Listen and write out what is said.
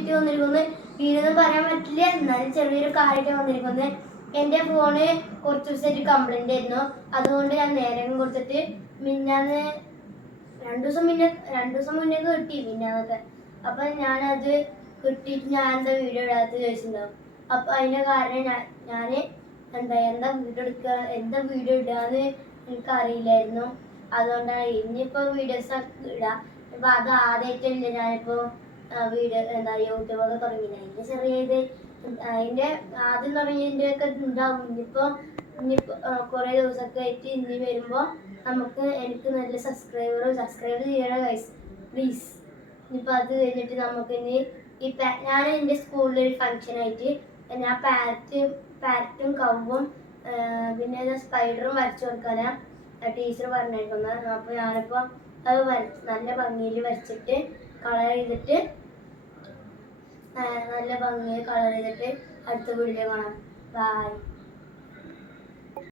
ആയിട്ട് വന്നിരിക്കുന്നത്. വീടൊന്നും പറയാൻ പറ്റില്ല, എന്നാലും ചെറിയൊരു കാര്യമായിട്ട് വന്നിരിക്കുന്നത്. എൻ്റെ ഫോണ് കുറച്ച് ദിവസമായിട്ട് കംപ്ലൈൻ്റ് ആയിരുന്നു. അതുകൊണ്ട് ഞാൻ നേരം കൊടുത്തിട്ട് മിന്നാന്ന് രണ്ടു ദിവസം മുന്നേ കിട്ടി മിന്നാന്നൊക്കെ. അപ്പം ഞാനത് കിട്ടിയിട്ട് ഞാൻ എന്താ വീഡിയോ ഇടാത്ത ചോദിച്ചിട്ടുണ്ടാവും. അപ്പം അതിൻ്റെ കാരണം ഞാൻ എന്താ വീഡിയോ ഇടാന്ന് എനിക്കറിയില്ലായിരുന്നു. അതുകൊണ്ടാണ് ഇനിയിപ്പോൾ വീഡിയോസ് ഇടാം. ഇപ്പം അത് ആദ്യമായിട്ടല്ലേ ഞാനിപ്പോൾ വീഡിയോ യൂട്യൂബൊക്കെ തുടങ്ങിയില്ല. അതിൻ്റെ അതിൻ്റെ ആദ്യം തുടങ്ങിയതിൻ്റെ ഒക്കെ ഉണ്ടാവും. ഇനിയിപ്പോൾ കുറേ ദിവസമൊക്കെ ആയിട്ട് ഇനി വരുമ്പോൾ എനിക്ക് നല്ല സബ്സ്ക്രൈബ് ചെയ്യണം ഗൈസ്, പ്ലീസ്. ഇനിയിപ്പോൾ അത് കഴിഞ്ഞിട്ട് നമുക്ക് ഇനി ഞാൻ എൻ്റെ സ്കൂളിലൊരു ഫംഗ്ഷനായിട്ട് ഞാൻ പാരറ്റും കവും പിന്നെ സ്പൈഡറും വരച്ചു കൊടുക്കാനാണ് ടീച്ചർ പറഞ്ഞിരിക്കുന്നത്. അപ്പോൾ ഞാനിപ്പോൾ അത് നല്ല ഭംഗിയിൽ വരച്ചിട്ട് കളർ ചെയ്തിട്ട് അടുത്ത വീഡിയോ കാണാം. ബൈ.